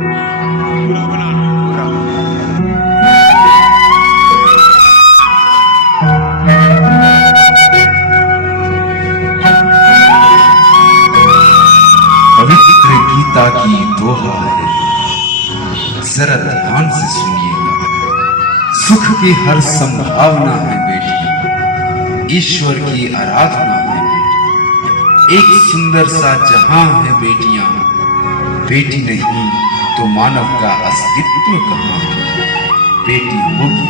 पूरा बनाना पूरा। पवित्र गीता की दोहा है, जरा ध्यान से सुनिएगा। सुख की हर संभावना है बेटी, ईश्वर की आराधना है बेटी। एक सुंदर सा जहां है बेटियां, बेटी नहीं तो मानव का अस्तित्व कहां। बेटी होगी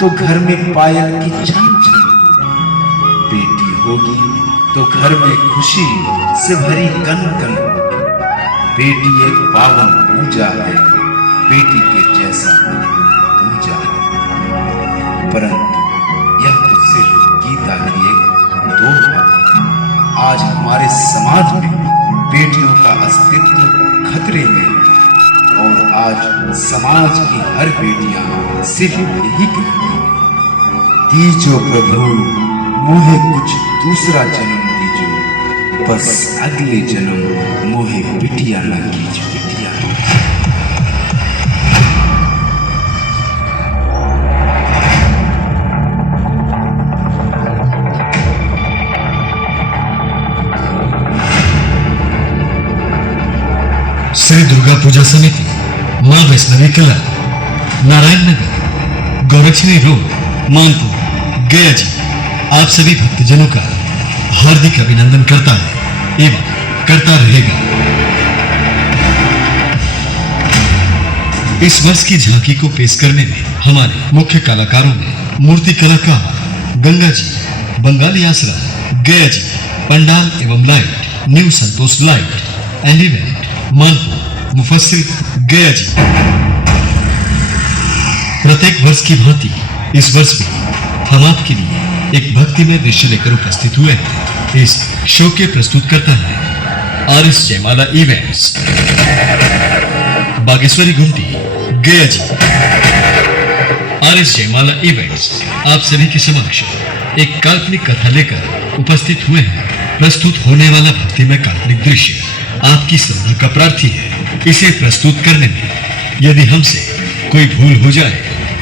तो घर में पायल की छन छन, बेटी होगी तो घर में खुशी से भरी कन कन। बेटी एक पावन पूजा है, बेटी के जैसा पूजा है। परंतु यह तो सिर्फ गीता की एक दोहा है। आज हमारे समाज में बेटियों का अस्तित्व खतरे में है, और आज समाज की हर बेटियां सिर्फ यही कहती है, दीजो प्रभु मोहे कुछ दूसरा जन्म दीजो, बस अगले जन्म मोहे बिटिया न कीजो, बिटिया न कीजो। श्री दुर्गा पूजा समिति, मां वैष्णवी कला, नारायण नगर, गोरक्षणी रोड, मानपुर, गया जी आप सभी भक्तजनों का हार्दिक अभिनंदन करता है एवं करता रहेगा। इस वर्ष की झांकी को पेश करने में हमारे मुख्य कलाकारों में मूर्ति कलाकार गंगा जी, बंगाली आश्रम, गया जी, पंडाल एवं light, new Santosh light and event, Manpur, मुफस्सिल, गया जी। प्रत्येक वर्ष की भांति इस वर्ष भी हम आपके लिए एक भक्तिमय दृश्य लेकर उपस्थित हुए हैं। इस शो के प्रस्तुत करता है आर.एस. जयमाला इवेंट्स, बागेश्वरी गुमटी, गया जी। आर.एस. जयमाला इवेंट्स आप सभी के समक्ष एक काल्पनिक कथा लेकर उपस्थित हुए हैं। प्रस्तुत होने वाला भक्तिमय काल्पनिक दृश्य आपकी श्रद्धा का प्रार्थी है। इसे प्रस्तुत करने में यदि हमसे कोई भूल हो जाए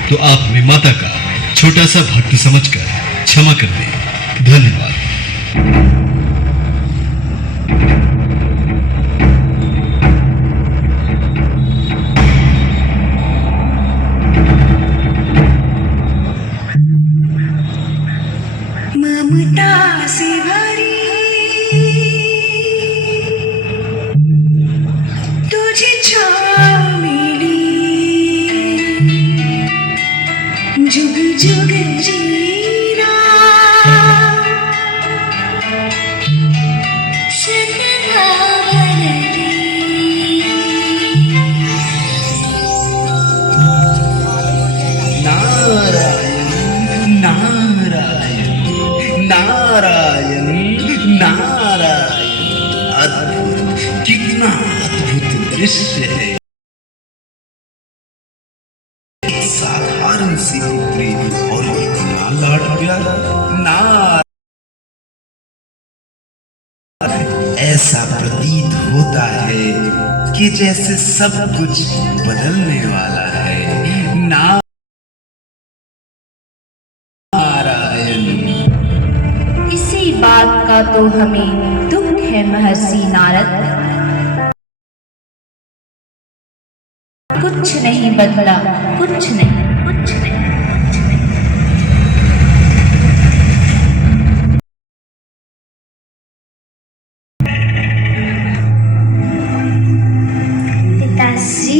तो आप हमें माता का छोटा सा भक्त समझकर क्षमा कर दें। धन्यवाद। ममता से भरी तुझे छाँव मिली, जुग जुग जीना सदा भरती। नारायण नारायण नारायण नारायण। अद्भुत, कितना अद्भुत दृश्य है। एक साधारण सी पुत्री और इतना लाड प्यार। नारायण, ऐसा प्रतीत होता है कि जैसे सब कुछ बदलने वाला है। नारायण। इसी बात का तो हमें दुख है महर्षि नारद। कुछ नहीं बदला, कुछ नहीं, कुछ नहीं, कुछ नहीं। पिताश्री,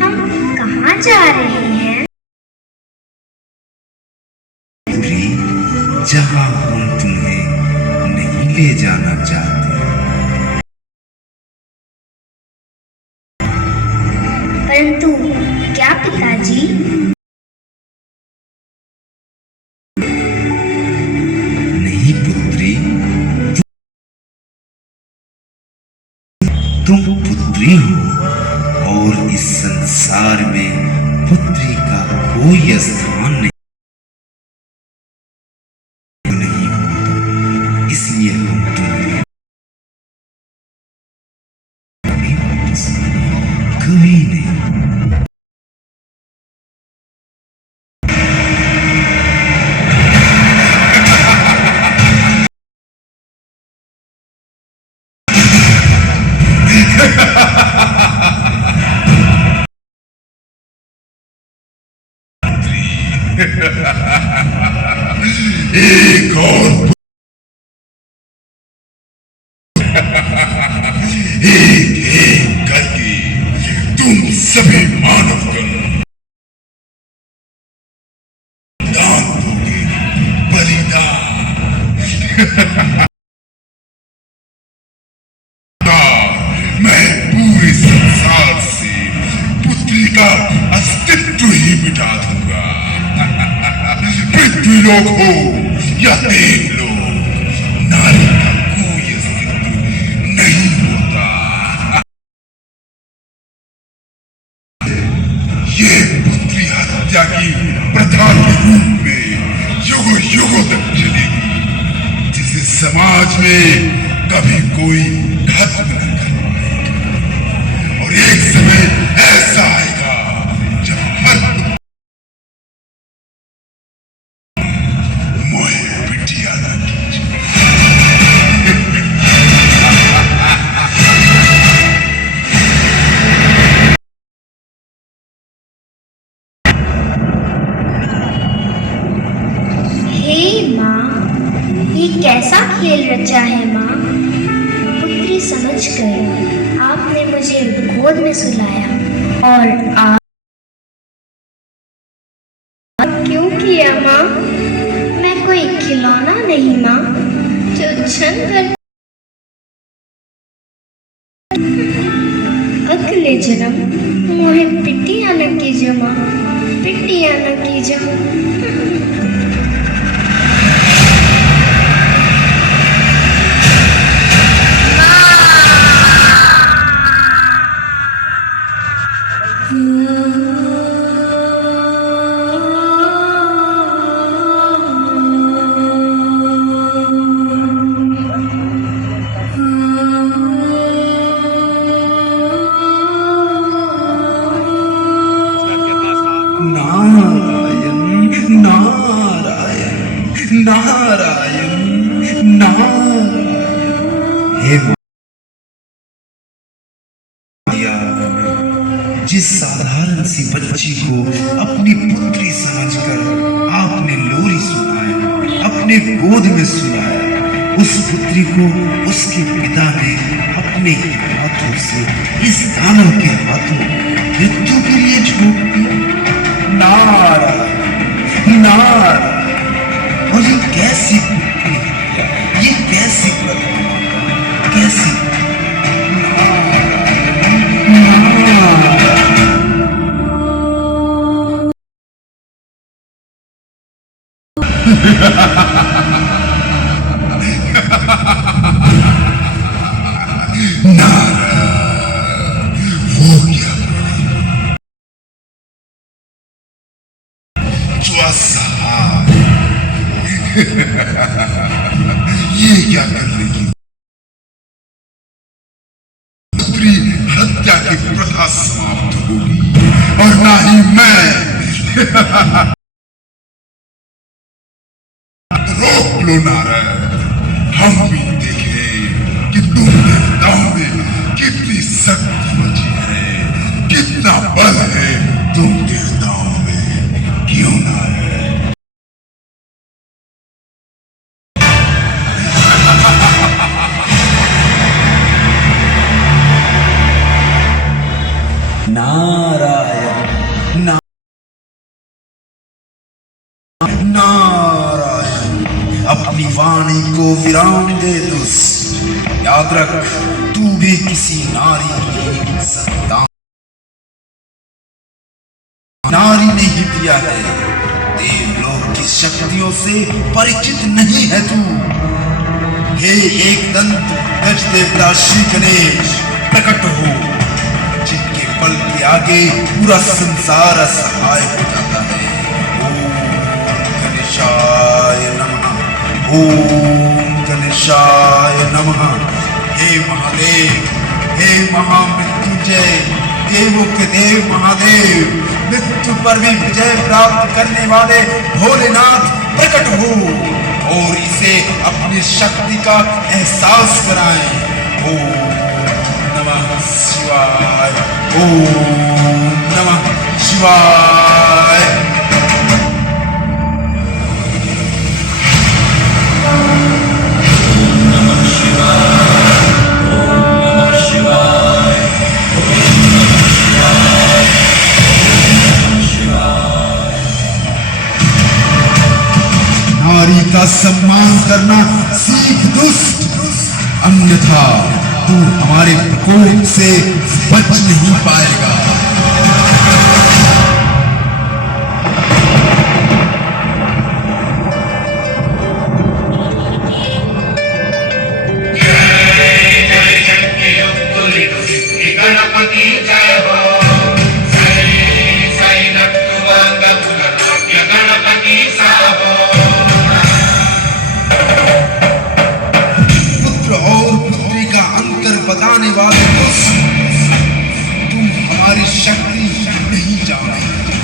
हम कहाँ जा रहे हैं? जहां हम तुम्हें नहीं ले जाना चाहते। परंतु क्या पिताजी? नहीं पुत्री, तुम पुत्री हो और इस संसार में पुत्री का कोई स्थान नहीं होता। इसलिए हम तुम्हें कभी नहीं एक और एक एक करके तुम सभी मानवगण दान दोगे, बलिदान। मैं पूरे संसार से पुत्री का अस्तित्व ही मिटा दूंगा। पृथ्वी लोक हो या देव लोक, नारी का कोई अस्तित्व नहीं होता। ये पुत्री हत्या की प्रथा के रूप में युगों युगों तक चलेगी, जिसे समाज में कभी कोई खत्म न कर पाएगा। और एक समय ऐसा आएगा जब हर मोहे बिटिया ना कीजिए। हे माँ, ये कैसा खेल रचा है माँ? पुत्री समझकर आपने मुझे गोद में सुलाया और आप क्यों किया माँ? मैं कोई खिलौना नहीं माँ जो क्षण भर अगले जन्म मोहे पिटिया न कीजो माँ, पिटिया न कीजो। नारायण नारायण नारायण नारायण। हे माया, जिस साधारण सी बच्ची को अपनी पुत्री समझकर आपने लोरी सुनाया, अपने गोद में सुनाया, उस पुत्री को उसके पिता ने अपने हाथों से इस दानव के हाथों मृत्यु के लिए छोड़ दिया। नारायण नारायण। और ये कैसी पुत्री है, ये कैसी प्रतिमा, कैसी वो क्या जो असहाय, ये क्या कर रही? पुत्री हत्या की प्रथा समाप्त होगी और ना ही मैं। रोक लो नारायण, हम भी देखें कि तुम देवताओं में कितनी शक्ति बची है, कितना बल है तुम देवताओं में। क्यों नारायण? नारायण नारायण। अपनी वाणी को विराम दे दुष्ट, याद रख तू भी किसी नारी की संतान, नारी ने ही दिया है। देवलोक की शक्तियों से परिचित नहीं है तू। हे एक दंत गज देवता श्री गणेश प्रकट हो, जिनके बल के आगे पूरा संसार असहाय हो जाता है। ओम गणेशाय नमः, ओम गणेशाय नमः। हे महादेव, हे महामृत्युंजय, देवों के देव महादेव, मृत्यु पर भी विजय प्राप्त करने वाले भोलेनाथ प्रकट हो और इसे अपनी शक्ति का एहसास कराएं। ओम नमः शिवाय, ओम नमः शिवाय। सम्मान करना सीख दुष्ट, अन्यथा तू हमारे प्रकोप से बच नहीं पाएगा। गणपति जय हो, गणपति साहो। पुत्र और पुत्री का अंतर बताने वाले तुम हमारी शक्ति नहीं जानते।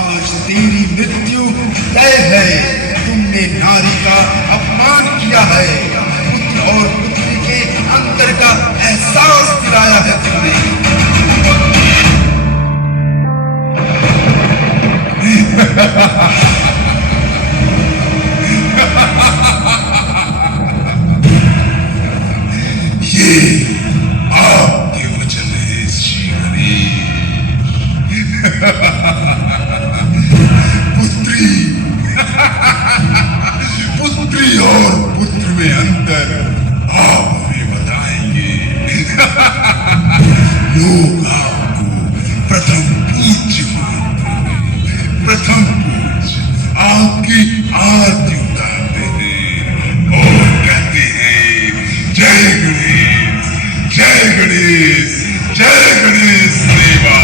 आज तेरी मृत्यु तय है। तुमने नारी का अपमान किया है, पुत्र और पुत्री के अंतर का एहसास दिलाया है तुमने। ये आपके वचन है श्री गणेश। पुत्री पुत्री और पुत्र में अंतर आप हमें बताएंगे। लोग आपको प्रथम पूज्य मानते हैं, प्रथम पूज्य आपकी आरती उतारते हैं और कहते हैं जय गणेश, जय गणेश, जय गणेश देवा।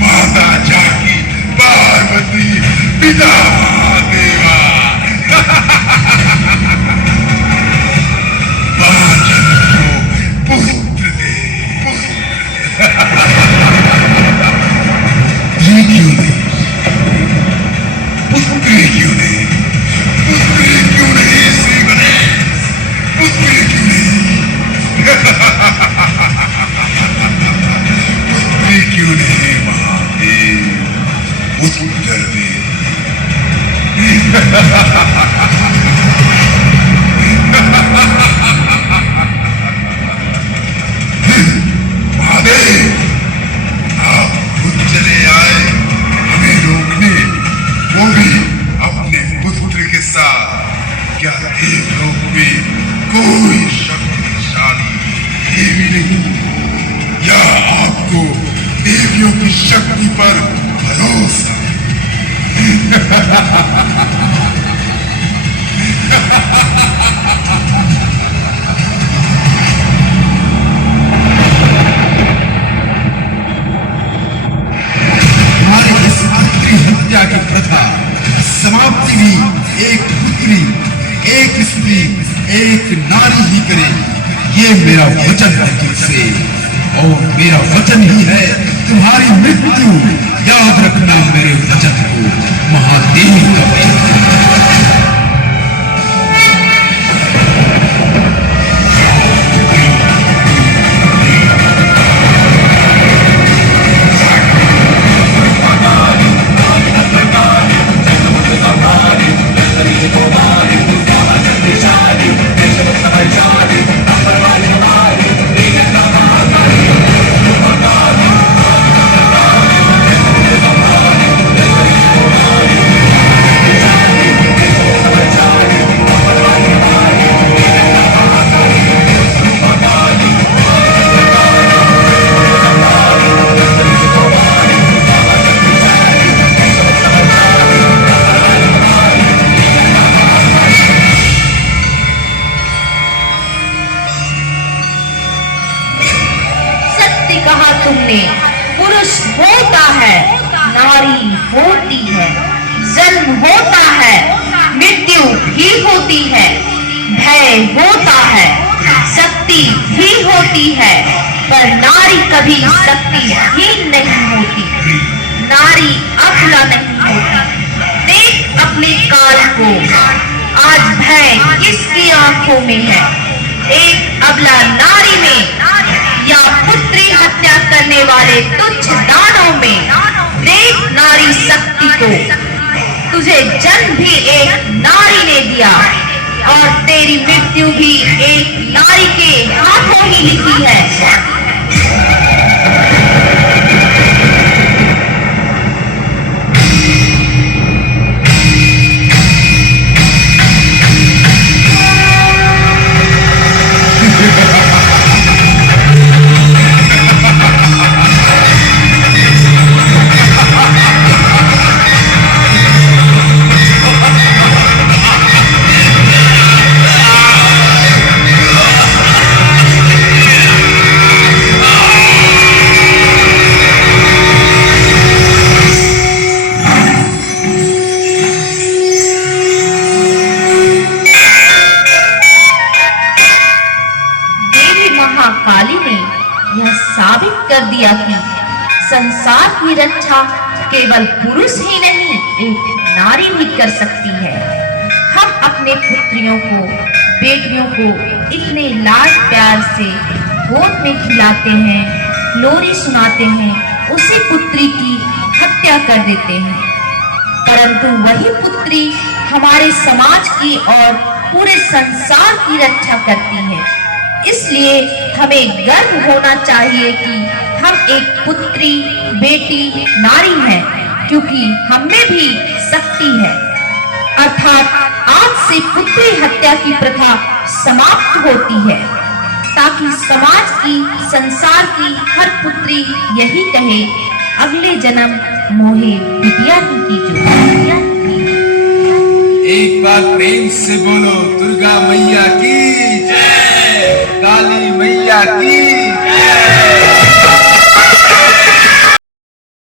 माता जाकी, पार्वती, पिता देवा। वाचन को पुत्र दे, ये क्यों नहीं? पुत्री क्यों नहीं? पुत्री क्यों नहीं श्री गणेश? पुत्री क्यों नहीं? पुत्री क्यों नहीं महादेव? उत्तर दे। महादेव, आप खुद चले आए हमें रोकने, वो भी अपने पुत्र के साथ। क्या देवलोक में कोई शक्तिशाली देवी नहीं, या आपको देवियों की शक्ति पर भरोसा? हमारी इस पुत्री हत्या की प्रथा समाप्ति भी एक पुत्री, एक स्त्री, एक नारी ही करेगी। ये मेरा वचन है तुमसे, और मेरा वचन ही है तुम्हारी मृत्यु। याद रखना मेरे वचन को, महादेव का वचन है। तुमने, पुरुष होता है, नारी होती है, जन्म होता है, मृत्यु भी होती है, भय होता है, शक्ति भी होती है, पर नारी कभी शक्तिहीन नहीं होती, नारी अबला नहीं होती। देख अपने काल को, आज भय किसकी आंखों में है, एक अबला नारी में या पुत्री हत्या करने वाले तुच्छ दानों में। देख नारी शक्ति को, तुझे जन्म भी एक नारी ने दिया और तेरी मृत्यु भी एक नारी के हाथों ही लिखी है। यह साबित कर दिया कि संसार की रक्षा केवल पुरुष ही नहीं, एक नारी भी कर सकती है। हम अपने पुत्रियों को, बेटियों को इतने लाड प्यार से गोद में खिलाते हैं, लोरी सुनाते हैं, उसी पुत्री की हत्या कर देते हैं। परंतु वही पुत्री हमारे समाज की और पूरे संसार की रक्षा करती है। इसलिए हमें गर्व होना चाहिए कि हम एक पुत्री, बेटी, नारी हैं, क्योंकि हम में भी शक्ति है। अर्थात आज से पुत्री हत्या की प्रथा समाप्त होती है, ताकि समाज की, संसार की हर पुत्री यही कहे, अगले जन्म मोहे बिटिया ही कीजो। एक बार प्रेम से बोलो, दुर्गा मैया की जय, काली मैया की जय।